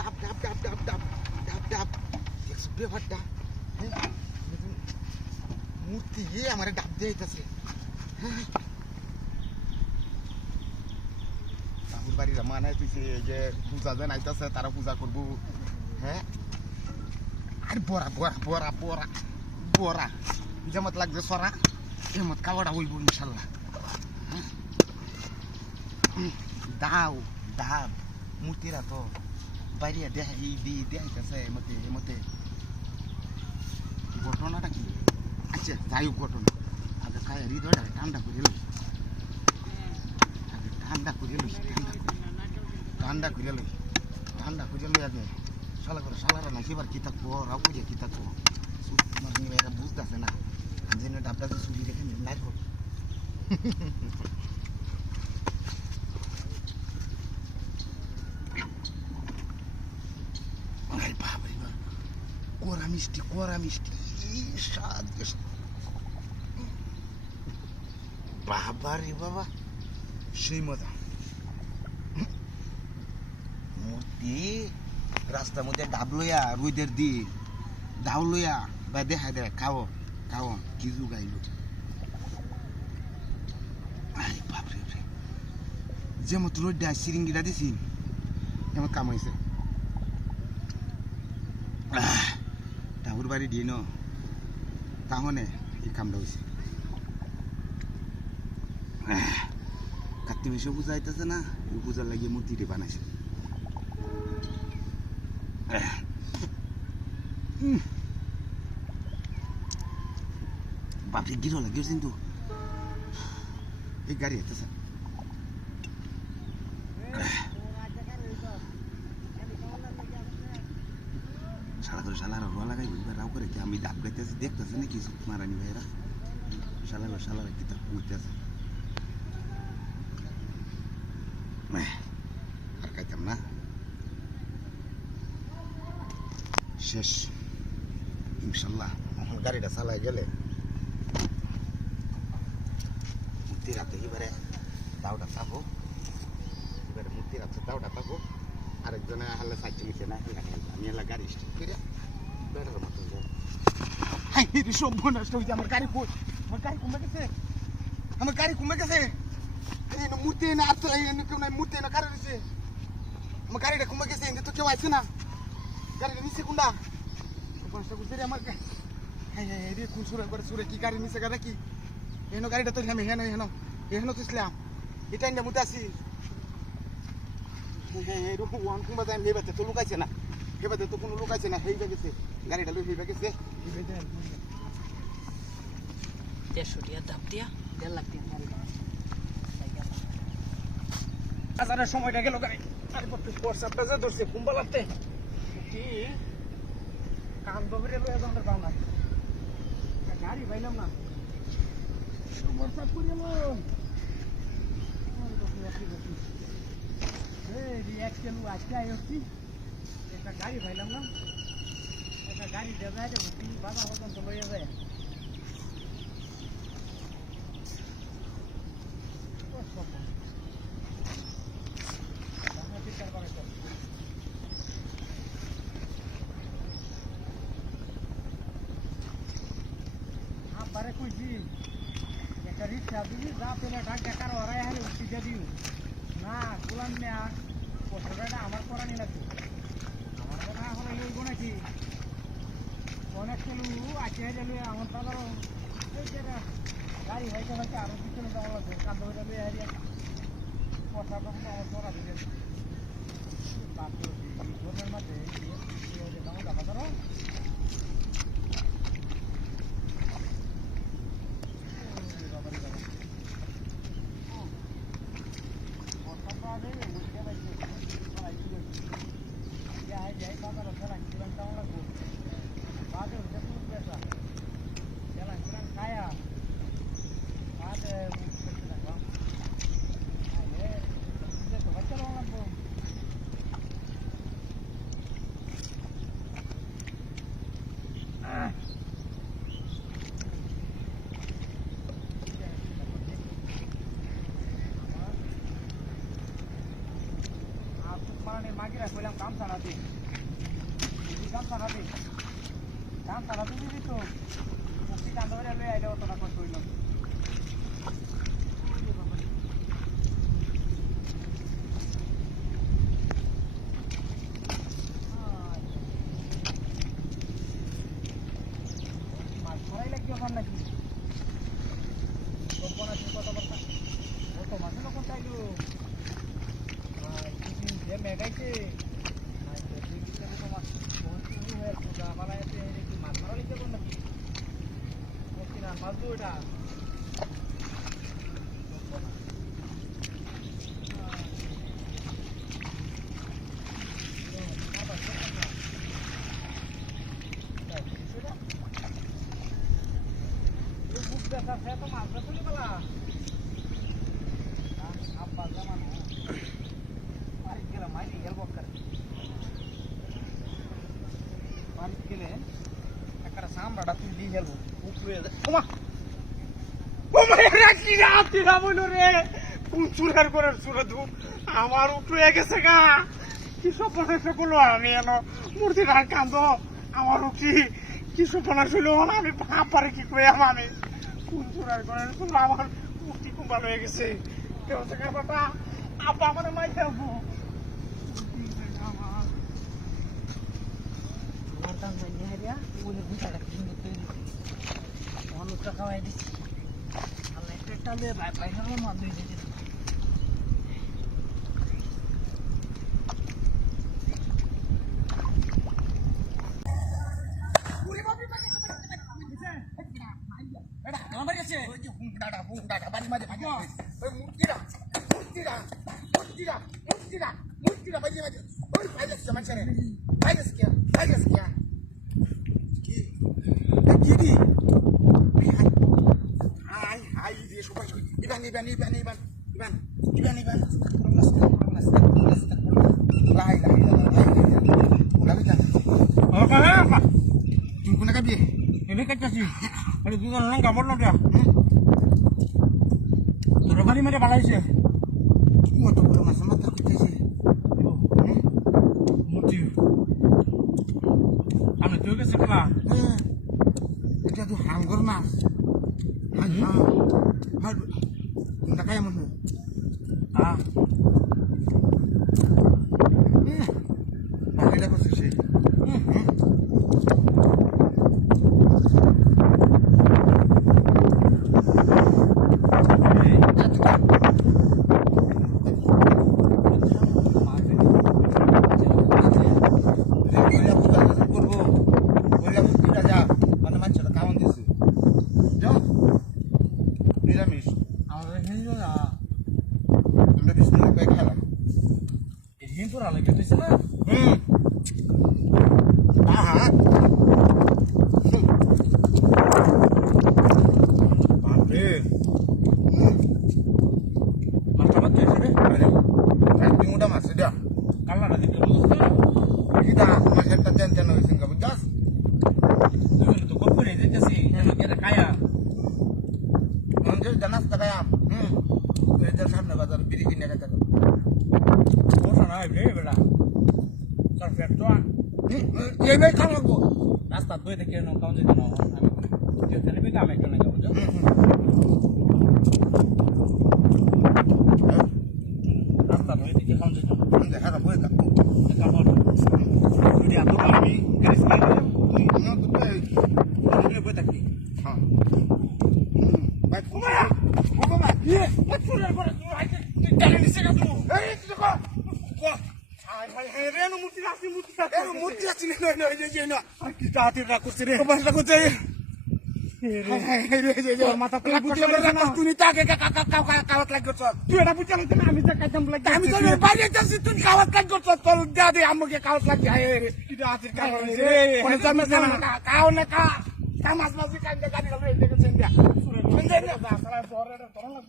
ডাব ডাব ডাব ডাব ডাব ডাব ডাব দেখছো ব্যাপারটা মূর্তি আমার ডাব দিয়ে আইতাছে বাবুর বাড়ির মানে তুই এই যে পূজা যেন আইতাছে তারা পূজা করবো হ্যাঁ আর বড়া বড়া বড়া বড়া বড়া যেমত লাগছে সরা এমত খাওয়াটা হইব ইনশাল্লাহ দাও ডাব মূর্তিরা তো বাইরে দেখাইতেছে এমতে এমতে ঘটনাটা কি আচ্ছা যাই হোক ঘটনা আগে খায় হৃদয়টা ঠান্ডা করে লই আগে ঠান্ডা করে লই ঠান্ডা করে লই আগে সালারা না সেবার কি থাকবো রাও বুঝে কি থাকবো এরা বুঝতেছে না যেন ডাবটা চুরি রেখে লাগবো কড়া মিষ্টি স্বাদ বাবা রে বাবা সেই মজা মূর্তি রাস্তার মধ্যে ডাব লইয়া রোদের দি ডাউ লইয়া বা দেখা দেয় খাও কি জুগাইল আরে বাপরে যেমন রোদ সিরিঙ্গিটা দিছি এমন কাম হয়েছে ঠাকুর বাড়ি দিয়ে ন তাহলে এই কামটা হয়েছে কার্তিক মাসে পূজা আইতেছে না ওই পূজার লাগিয়ে মূর্তিটি বানাইছে বাপরে গিরো লাগে কিন্তু এই গাড়ি আইতেছে শালারা রোয়া লাগাই রাও করে কি আমি ডাব গাইতেছি দেখতেছি নাকি মারানি ভাইরা শালারা কি তার উঠতেছে আর খাইতাম না শেষ ইনশাল্লাহ এখন গাড়িটা চালায় গেলে মূর্তি রাতে এবারে দাওটা চাবো এবারে মূর্তি রাতে দাওটা পাবো আরেকজনে হালে সাইকেল নিচে না আমি এলা গাড়ি স্টিক করে বেড়ার মতো যাই হাই রে সব নষ্ট হয়েছে আমার গাড়ি কমে গেছে এই মূর্তি না আর তো কেউ নাই মূর্তি না কারো রয়েছে আমার গাড়িটা কমে গেছে তো কেউ আছে না গাড়িটা নিচে কোনটা পাঁচটা গুছে রে আমার হ্যাঁ রে কোন সুরে কি গাড়ি নিচে গাড়ি কি এনো গাড়িটা তো আমি হেনো তো ইসলাম এটা ইন্ডিয়া মধ্যে আছি এরকম ওয়ান কুম্বা যায় হেবাতে তো লুকাইছে না হেবাতে তো কোনো লুকাইছে না হেইবা গেছে গাড়িটা লই হেবা গেছে 150 টাকা দাম দিয়া 1.5 লাখ টাকা আসার সময়টা গেল গাড়ি আরে বাপরে পয়সাটা যা ধরছে কুম্বা লাগতে কি কান বগরে লয়ে যাওয়ার দাম না গাড়ি পাইলাম না সমস্যা করে লো এক কিলো আজকে আইছি একটা গাড়ি পাইলাম না একটা গাড়ি দেওয়া যায় বাধা পর্যন্ত লইয়া যায় বারে কইছি একটা রিক্সা দিবি যা পেলে ডাক দেখার ওরাই হারে উঠি দিও না গোলাম মিয়া পয়সাটা আমার করানি লাগবে আমার কথা হলো এই গো নাকি অনেক চলু আজকে গেলে আমার দাদারও এই জায়গা গাড়ি হইতে হইতে আরো পিছনে যাওয়া লাগবে কান্দ হয়ে যাবে হারিয়া পয়সাটা আমার করা দিবে বাপরে এই ঘরের মাঝে দামও দেখা ধরো কোরআনের মাগিরা কইলাম কাম ছাড়া দে কাম ছাড়া দে কাম ছাড়া দিবি তো মুক্তি কান্দ করে লই আইলে অতটা কষ্ট হইল মাছ ধরাই লাগবে আমার নাকি কথাবার্তা কত মাসে লোক চাইলো যে মেঘাইছে মাছ মারা লিখতে পার নাকি মাছ দু এটা তো মাছ ধরে পালা apa zaman mari kita main tinggal bokar mari kita ekar samra datu di helbo upre oma oma era ki রাতি না বলো রে পুচুরার করে সুরে ধু আমার উপরে গেছে গা কি সপনা সকল আমি এনো মূর্তি রাখ কান্দ আমার কি সপনা ছিল আমি পারে কি কই আমি পুচুরার করে সুরে আমার মুক্তি কুম্বাল হয়ে গেছে কেউ থেকে বাবা আপা আমার মাই যাবো মারতাম জানি হারিয়া ওলে গুটাটা কিন্তু তৈরি মানুষটা খাওয়াই দিচ্ছি আল্লাহ একটা লয়ে ভাই ভাই হলো মাছ ধরে দিতে পুরি বাবি বানি এটা আমার কাছে ওই যে দাদা বাড়ি মাঝে ভাগো ওই মুক্তিরা বাড়ি মাঝে ওই ভাইরাস সমাচার রে ভাইরাস কি কি হাই দিয়ে সবাই ইবান লাই তুই কোন কাবি ini kecil ada juga orang gambar lo dia sudah kali mana balai sih mau tuh belum sama tak kecil sih motif ane tuh ke sekolah itu tuh hanggur mas aduh nggak kayak mana ada apa sih নিরামিষ আমাদের হিন্দু না আমরা বিষ্ণু পাই খেলাম এই হিন্দু রালে কেটেছে না আহা বাপরে মাছটা মাছ ধরেছে রে রাত্রি মোটা মাছ এটা কাল্লাটা দিতে বুঝছো এটা মাছেরটা টেনশন হয়েছে না বুঝছস তুমি তো কত করে দিতেছি এটা কায়া Mungkin danas kaya, kerja sana bazar biri kini kata. Oh sana ini bela, perfect tuan. Ini baik kan aku. Nasta tu itu kena kau jadi nama. Dia tadi kita make kena kau je. Nasta tu itu kau jadi. Anda ada boleh tak? Kau boleh. Dia tu kami garis mana? Mana tu boleh? Boleh boleh tak? Ha. Iya, betul ya, jangan disekat tu. Itu kok. Hai, reno mutilasi. Mutilasi no. Kita hati takut sini. Kau takut saya. Hai, mata tu bukan berenang. Tu ni tak kawat lagi kau. Tu ada bukan itu kami tak kacang lagi. Kami tu banyak jadi tu kawat lagi kau. Tolong jadi amu ke kawat lagi. Hai, kita hati kawat. Kau sama kau nak kamas masih kan dekat kalau ini dekat sini. Menjadi apa? Kalau sore orang